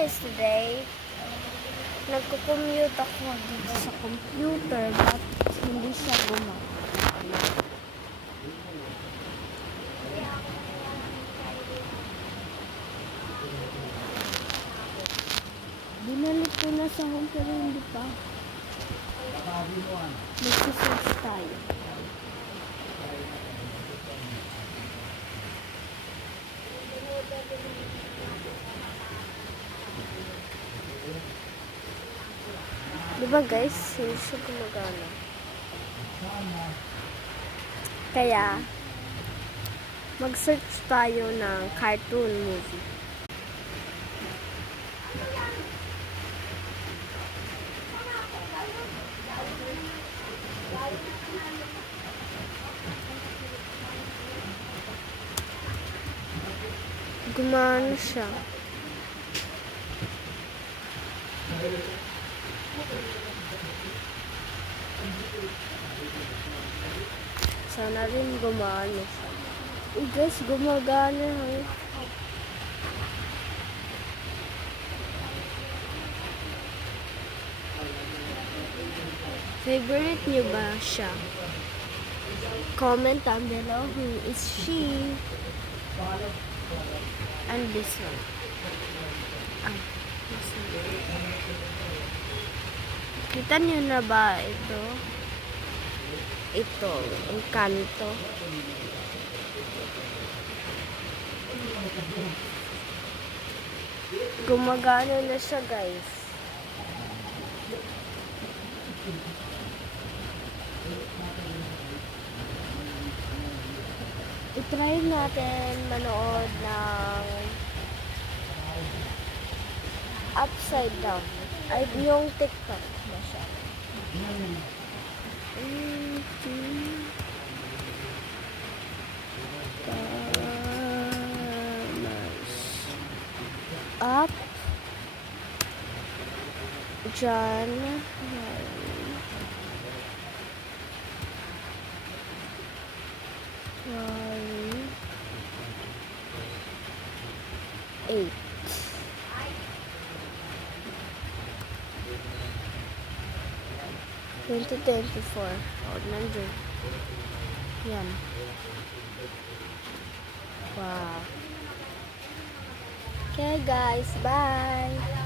guys, today nagko-commute ako dito sa computer but hindi siya gumana. Binalik ko na sa home pero hindi pa. Magsisearch tayo. Diba guys, hindi siya gumagana. Kaya, mag-search tayo ng cartoon movie. Gumana siya. Sana rin gumana siya. Guys, gumagana. Favorite niyo ba siya? Comment down below who is she. And this one. This one. Kita niyo na ba ito? Ito, Encanto. Gumagana na siya, guys. I-try natin manood ng Upside Down. Ay, yung TikTok na siya. Up John 8 2024. Nandun. Yan. Wow. Okay guys, bye!